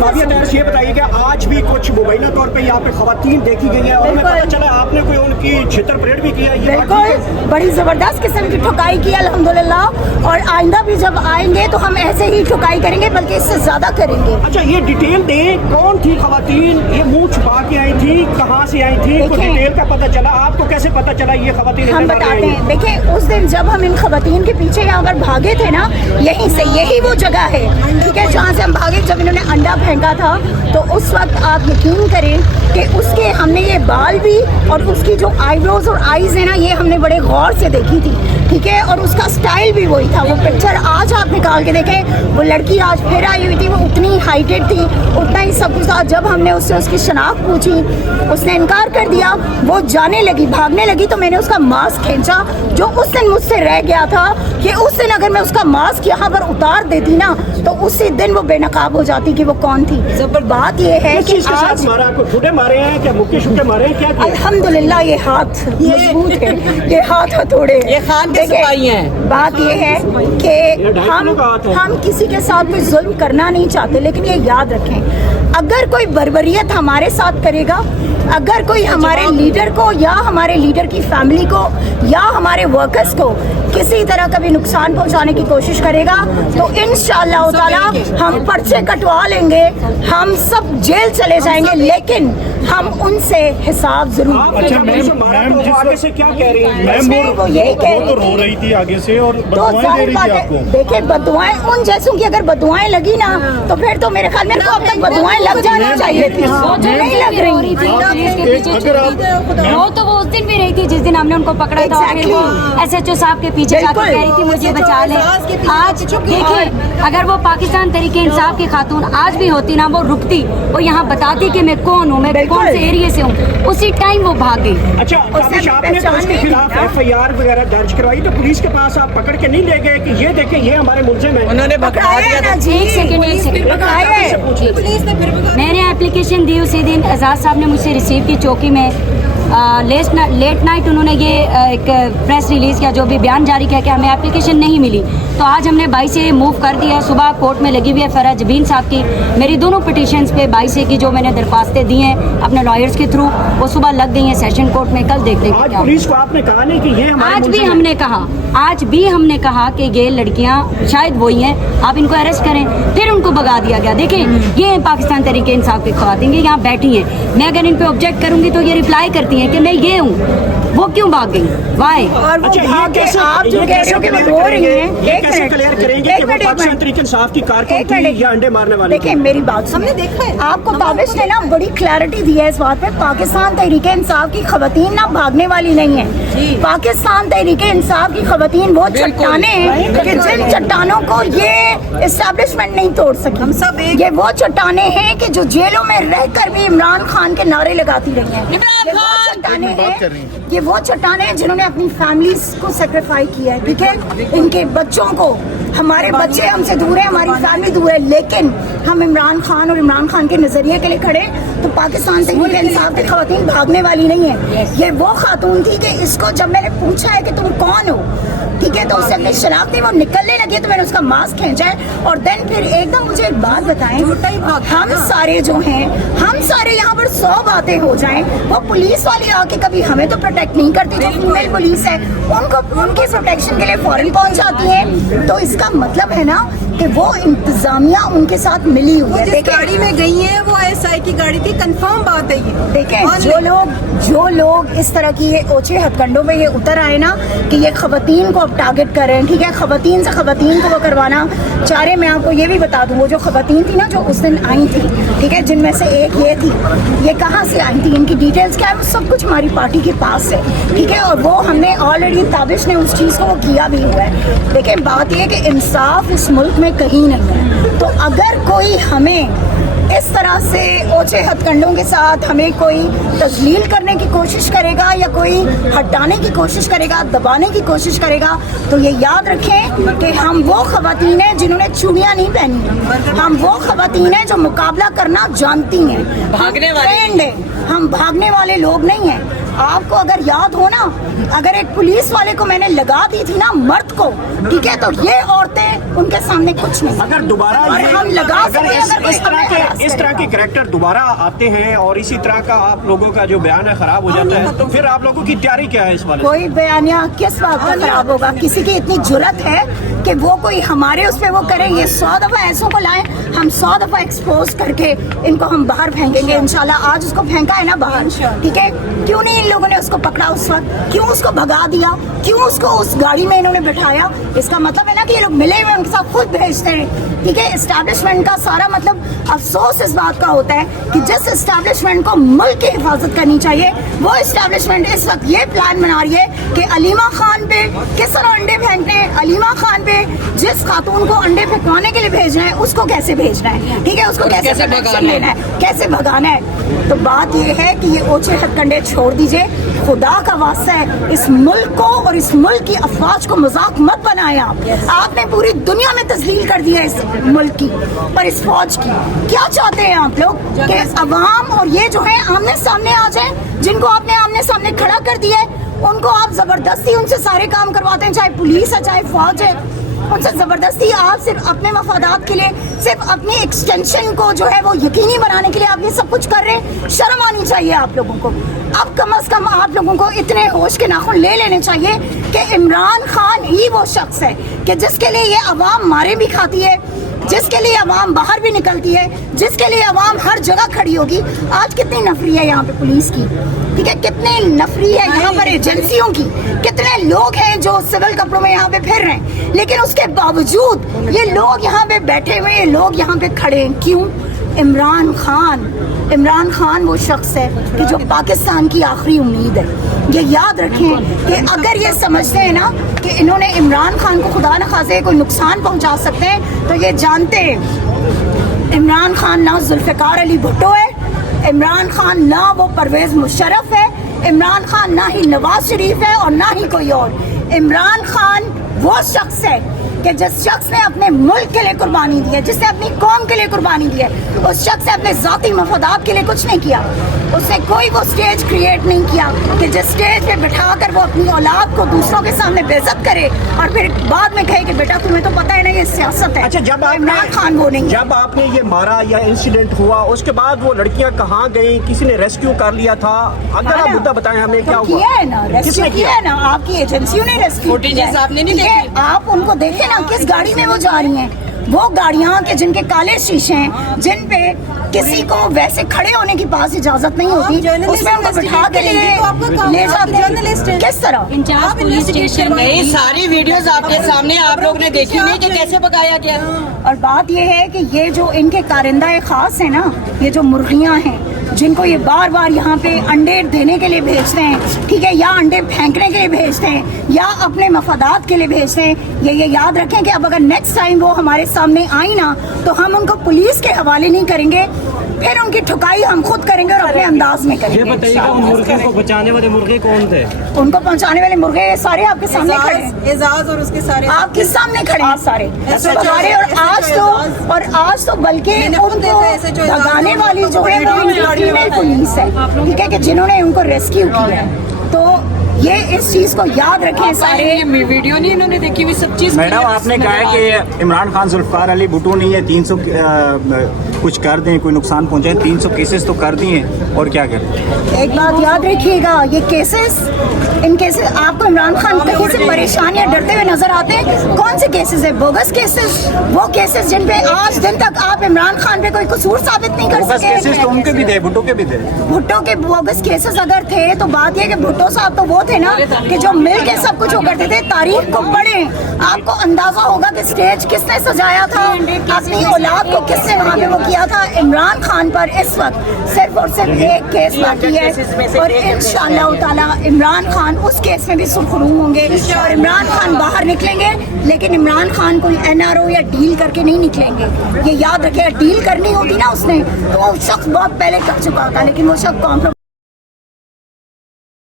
माविया तैयार ये बताइए कि आज भी कुछ मुबैना तौर पे यहाँ पे खवातीन देखी गई है और हमें पता चला आपने कोई उनकी छितर परेड भी किया। बिल्कुल, बड़ी जबरदस्त किस्म की ठुकाई की अल्हम्दुलिल्लाह, और आइंदा भी जब आएंगे तो हम ऐसे ही ठुकाई करेंगे, बल्कि इससे ज्यादा करेंगे। अच्छा, ये डिटेल दें, कौन थी खवातीन, ये मुंह छुपा के आई थी, कहाँ से आई थी, कुछ डिटेल का पता चला? आपको कैसे पता चला ये खवातीन? हम बताते हैं। देखिए, उस दिन जब हम इन खवातीन के पीछे यहाँ पर भागे थे ना, यहीं से, यही वो जगह है, ठीक है, जहाँ से हम भागे जब इन्होंने अंडा फेंका था। तो उस वक्त आप यकीन करें कि उसके हमने ये बाल भी और उसकी जो आईब्रोज और आईज है ना, ये हमने बड़े गौर से देखी थी, ठीक है, और उसका स्टाइल भी वही था। वो पिक्चर आज आप निकाल के देखें, वो लड़की आज फिर आई हुई थी, वो उतनी हाइटेड थी, उतना ही सब कुछ था। जब हमने उससे उसकी शनाख्त पूछी, उसने इनकार कर दिया, वो जाने लगी, भागने लगी, तो मैंने उसका मास्क खींचा, जो उस दिन मुझसे रह गया था कि उस दिन अगर मैं उसका मास्क यहाँ पर उतार देती ना, तो उसी दिन वो बेनकाब हो जाती कि वो कौन थी। पर बात ये है कि आज मारा, आपको ठुडे मारे हैं क्या, मुक्के शुक्के मारे हैं क्या? अल्हम्दुलिल्लाह ये हाथ मजबूत है, ये हाथ हथौड़े, ये खान के सिपाही हैं। बात ये है कि हम किसी के साथ कोई जुल्म करना नहीं चाहते, लेकिन ये याद रखें, अगर कोई बर्बरियत हमारे साथ करेगा, अगर कोई हमारे लीडर को या हमारे लीडर की फैमिली को या हमारे वर्कर्स को किसी तरह का भी नुकसान पहुंचाने की कोशिश करेगा, तो इंशाअल्लाह ताला हम पर्चे कटवा लेंगे, हम सब जेल चले जाएंगे, लेकिन हम उनसे हिसाब जरूर। अच्छा मैम, आगे से क्या कह रही है मैम? वो यही कह रही रो रही थी आगे से और तो सारी बातें देखिए, बदुआएं उन जैसों की अगर बदुआएं लगी ना, तो फिर तो मेरे ख्याल में अब तक बदुआएं लग जानी चाहिए थी, जो नहीं लग रही थी। वो तो वो उस दिन भी रही थी जिस दिन हमने उनको पकड़ा था, और फिर वो SHO साहब के पीछे जाकर कह रही थी मुझे बचा ले। आज देखिए, अगर वो पाकिस्तान तरीके इंसाफ की खातून आज भी होती ना, वो रुकती, वो यहाँ बताती कि मैं कौन हूँ, मैं कौन से एरिया से हूँ, उसी टाइम वो भाग गई। अच्छा, आपने तो उसके खिलाफ FIR वगैरह दर्ज करवाई, तो पुलिस के पास आप पकड़ के नहीं ले गए कि ये देखें ये हमारे मुल्ज़िम है? उन्होंने पकड़ाया ना जी, एक सेकंड मैंने एप्लीकेशन दी उसी दिन, एजाज साहब ने मुझसे रिसीव की चौकी में। लेट नाइट उन्होंने ये एक प्रेस रिलीज़ किया, जो भी बयान जारी किया कि हमें एप्लीकेशन नहीं मिली, तो आज हमने 22 से मूव कर दिया। सुबह कोर्ट में लगी हुई है फराज जबीन साहब की, मेरी दोनों पिटीशंस पे 22 की जो मैंने दरख्वास्तें दी हैं अपने लॉयर्स के थ्रू, वो सुबह लग गई हैं सेशन कोर्ट में। कल देखते हैं। आज पुलिस को आपने कहा नहीं कि ये हमारे आज भी हमने कहा कि ये लड़कियां शायद वही हैं, आप इनको अरेस्ट करें, फिर उनको भगा दिया गया। देखें, ये पाकिस्तान तरीके इंसाफ की खवातीन यहाँ बैठी हैं, मैं अगर इन पे ऑब्जेक्ट करूंगी तो ये रिप्लाई करती हैं कि मैं ये हूँ, वो क्यों भाग गई, वाई? और वो भाग के आप जो कह रहे हो कि वो रो रही हैं, एक मिनट क्लियर करेंगे कि वो पाकिस्तान तरीके इंसाफ की कारकुन थी या अंडे मारने वाली? देखिए, मेरी बात हमने देखा है, आपको ताबिश ने ना बड़ी क्लैरिटी दी है इस बात पे। पाकिस्तान तहरीके इंसाफ की खवातीन ना भागने वाली नहीं है। पाकिस्तान तहरीके इंसाफ की खवातीन वो चट्टाने हैं कि जिन चट्टानों को ये एस्टेब्लिशमेंट नहीं तोड़ सकी। हम सब ये वो चट्टाने हैं कि जो जेलों में रहकर भी इमरान खान के नारे लगाती रही हैं। ये वो चट्टाने हैं, ये वो चट्टाने हैं जिन्होंने अपनी फैमिलीज को सेक्रीफाई किया है, ठीक है, इनके बच्चों को। हमारे बच्चे हमसे दूर है, हमारी फैमिली दूर है, लेकिन हम इमरान खान और इमरान खान के नजरिए के लिए खड़े। तो पाकिस्तान तहरीक इंसाफ की खवातीन भागने वाली नहीं है। ये वो खातून थी कि इसको जब मैंने पूछा है कि तुम कौन हो, ठीक है, तो उससे अपनी शनाख्त थी, वो निकलने लगी तो मैंने उसका मास्क खींचा है। और देन फिर एकदम मुझे एक बात बताएं, हम सारे जो हैं, हम सारे यहाँ पर 100 बातें हो जाएं, वो पुलिस वाले आके कभी हमें तो प्रोटेक्ट नहीं करती, जो फीमेल पुलिस है उनको उनके प्रोटेक्शन के लिए फौरन पहुँच जाती है। तो इसका मतलब है ना कि वो इंतजामिया उनके साथ मिली हुई है। जिस गाड़ी में गई है वो SI की गाड़ी थी, कंफर्म बात है ये। देखें, जो लोग इस तरह की ये ओछे हथकंडों में ये उतर आए ना कि ये खवातीन को अब टारगेट कर रहे हैं, ठीक है, खवातीन से खवातीन को वो करवाना चाह रहे। मैं आपको ये भी बता दूं, वो जो खवातीन थी ना जो उस दिन आई थी, ठीक है, जिनमें से एक ये थी, ये कहाँ से आई थी, इनकी डिटेल्स क्या है, वो सब कुछ हमारी पार्टी के पास है, ठीक है, और वो हमने ऑलरेडी ताबिश ने उस चीज़ को वो किया भी हुआ है। देखिए, बात ये कि इंसाफ इस मुल्क में कहीं नहीं है। तो अगर कोई हमें इस तरह से ओछे हथकंडों के साथ हमें कोई तजलील करने की कोशिश करेगा या कोई हटाने की कोशिश करेगा, दबाने की कोशिश करेगा, तो ये याद रखें कि हम वो खवातीन हैं जिन्होंने चूड़ियाँ नहीं पहनी, हम वो खवातीन हैं जो मुकाबला करना जानती हैं, भागने वाले हैं, हम भागने वाले लोग नहीं हैं। آپ کو اگر یاد ہو نا, اگر ایک پولیس والے کو میں نے لگا دی تھی نا مرد کو, ٹھیک ہے, تو یہ عورتیں ان کے سامنے کچھ نہیں. اگر دوبارہ اور ہم لگا سکتے ہیں, اگر اس طرح کے کریکٹر دوبارہ آتے ہیں اور اسی طرح کا آپ لوگوں کا جو بیان ہے خراب ہو جاتا ہے, تو پھر آپ لوگوں کی تیاری کیا ہے اس والے؟ کوئی بیانیہ کس بات کا خراب ہوگا؟ کسی کی اتنی جرت ہے کہ وہ کوئی ہمارے اس پہ وہ کرے؟ یہ 100 دفعہ ایسوں کو لائیں, ہم 100 دفعہ ایکسپوز کر کے ان کو ہم باہر پھینکیں گے انشاءاللہ. آج اس کو پھینکا ہے نا باہر, ٹھیک ہے, کیوں نہیں ان لوگوں نے اس کو پکڑا اس وقت, کیوں اس کو بھگا دیا, کیوں اس کو اس گاڑی میں انہوں نے بٹھایا؟ اس کا مطلب ہے نا کہ یہ لوگ ملے ہوئے ان کے ساتھ خود بھیجتے ہیں, ٹھیک ہے. اسٹیبلشمنٹ کا سارا مطلب افسوس اس بات کا ہوتا ہے کہ جس اسٹیبلشمنٹ کو ملک کی حفاظت کرنی چاہیے, وہ اسٹیبلشمنٹ اس وقت یہ پلان بنا رہی ہے کہ علیمہ خان پہ کس طرح انڈے پھینکنے ہیں, علیمہ خان پہ جس خاتون کو انڈے پھینکوانے کے لیے بھیجنا ہے اس کو کیسے بھیجنا ہے, ٹھیک ہے, اس کو کیسے پروٹیکشن لینا ہے, کیسے بھگانا ہے. تو بات یہ ہے کہ یہ اوچھے ہتھ کنڈے چھوڑ دیجئے, خدا کا واسطہ ہے. اس ملک کو اور اس ملک کی افواج کو مذاق مت بنائیں. آپ نے پوری دنیا میں تذلیل کر دیا اس ملک کی اور اس فوج کی. کیا چاہتے ہیں آپ لوگ کہ عوام اور یہ جو ہے آمنے سامنے آ جائیں؟ جن کو آپ نے آمنے سامنے کھڑا کر دیا ہے ان کو آپ زبردستی ان سے سارے کام کرواتے ہیں, چاہے پولیس ہے چاہے فوج ہے, ان سے زبردستی آپ صرف اپنے مفادات کے لیے, صرف اپنی ایکسٹینشن کو جو ہے وہ یقینی بنانے کے لیے آپ یہ سب کچھ کر رہے ہیں. شرم آنی چاہیے آپ لوگوں کو. اب کم از کم آپ لوگوں کو اتنے ہوش کے ناخن لے لینے چاہیے کہ عمران خان ہی وہ شخص ہے کہ جس کے لیے یہ عوام مارے بھی کھاتی ہے, جس کے لیے عوام باہر بھی نکلتی ہے, جس کے لیے عوام ہر جگہ کھڑی ہوگی. آج کتنی نفری ہے یہاں پہ پولیس کی, ٹھیک ہے, کتنی نفری ہے یہاں پر ایجنسیوں کی, کتنے لوگ ہیں جو سول کپڑوں میں یہاں پہ پھر رہے ہیں, لیکن اس کے باوجود یہ لوگ یہاں پہ بیٹھے ہوئے ہیں, لوگ یہاں پہ کھڑے ہیں. کیوں؟ عمران خان وہ شخص ہے کہ جو پاکستان کی آخری امید ہے. یہ یاد رکھیں کہ اگر یہ سمجھتے ہیں نا کہ انہوں نے عمران خان کو خدا نخواستہ کوئی نقصان پہنچا سکتے ہیں, تو یہ جانتے ہیں عمران خان نہ ذوالفقار علی بھٹو ہے, عمران خان نہ وہ پرویز مشرف ہے, عمران خان نہ ہی نواز شریف ہے اور نہ ہی کوئی اور. عمران خان وہ شخص ہے کہ جس شخص نے اپنے ملک کے لیے قربانی دی ہے, جس نے اپنی قوم کے لیے قربانی دی ہے, اس شخص نے اپنے ذاتی مفادات کے لیے کچھ نہیں کیا. اس نے کوئی وہ سٹیج کریٹ نہیں کیا کہ جس سٹیج پہ بٹھا کر وہ اپنی اولاد کو دوسروں کے سامنے بے عزت کرے اور پھر بعد میں کہے کہ بیٹا تمہیں تو پتہ ہے نا یہ سیاست ہے. اچھا, جب عمران خان وہ نہیں. جب آپ نے یہ مارا یا انسیڈنٹ ہوا, اس کے بعد وہ لڑکیاں کہاں گئیں؟ کسی نے ریسکیو کر لیا تھا؟ اگر آپ مدعا بتائیں ہمیں کیا ہوا. کیا ہے نا, ریسکیو کیا ہے نا, آپ کی ایجنسیوں نے ریسکیو کیا ہے. آپ ان کو دیکھیں نا کس گاڑی میں وہ جا رہی ہیں. وہ گاڑیاں کہ جن کے کالے شیشے ہیں, جن پہ کسی کو ویسے کھڑے ہونے کی پاس اجازت نہیں ہوتی, اس میں ان کو بٹھا کے لے جاتے ہیں. کس طرح انچارج پولیس اسٹیشن میں ساری ویڈیوز آپ کے سامنے آپ لوگ نے دیکھی نہیں کہ کیسے پکایا گیا. اور بات یہ ہے کہ یہ جو ان کے کارندہ خاص ہیں نا, یہ جو مرغیاں ہیں جن کو یہ بار بار یہاں پہ انڈے دینے کے لیے بھیجتے ہیں, ٹھیک ہے, یا انڈے پھینکنے کے لیے بھیجتے ہیں, یا اپنے مفادات کے لیے بھیجتے ہیں. یہ یاد رکھیں کہ اب اگر نیکسٹ ٹائم وہ ہمارے سامنے آئی نا تو ہم ان کو پولیس کے حوالے نہیں کریں گے, پھر ان کی ٹھکائی ہم خود کریں گے اور اپنے انداز میں کریں گے. یہ بتائیے کہ مرغے کو بچانے والے مرغے کون تھے؟ ان کو پہنچانے والے مرغے سارے آپ کے سامنے کھڑے ہیں, اعزاز اور اس کے سارے آپ کے سامنے کھڑے ہیں سارے سارے. اور آج تو بلکہ ان کو بھگانے والی جو ہے وہ فیمیل پولیس ہے, ٹھیک ہے, کہ جنہوں نے ان کو ریسکیو کیا. تو یہ اس چیز کو یاد رکھیں سارے. ویڈیو نہیں انہوں نے دیکھی ہوئی سب چیز. میڈم آپ نے کہا ہے کہ عمران خان ذوالفقار علی بھٹو نہیں ہے, 300 کچھ کر دیں, کوئی نقصان پہنچائے, 300 کیسز تو کر دیے, اور کیا کریں؟ ایک بات یاد رکھیے گا, یہ کیسز, ان کیسز آپ کو عمران خان کہیں سے پریشان یا ڈرتے ہوئے نظر آتے ہیں؟ کون سے کیسز ہیں؟ بوگس کیسز, وہ کیسز جن پہ آج دن تک آپ عمران خان پہ کوئی قصور ثابت نہیں کر بوگس سکے. کیسز تو ان کے بھی تھے, بھٹو کے بھی تھے. بھٹو کے بوگس کیسز اگر تھے تو بات یہ کہ بھٹو صاحب تو وہ تھے نا کہ جو مل کے سب کچھ وہ کرتے تھے. تاریخ کو پڑھیں, آپ کو اندازہ ہوگا کہ سٹیج کس نے سجایا تھا, اپنی اولاد کو کس نے وہاں پہ وہ کیا تھا. عمران خان پر اس وقت صرف اور صرف ایک کیس باقی ہے, اور انشاءاللہ تعالی عمران خان اس کیس میں بھی سرخرو ہوں گے اور عمران خان باہر نکلیں گے. لیکن عمران خان کوئی NRO یا ڈیل کر کے نہیں نکلیں گے, یہ یاد رکھے. ڈیل کرنی ہوتی نا اس نے تو وہ شخص بہت پہلے کر چکا ہوتا, لیکن وہ شخص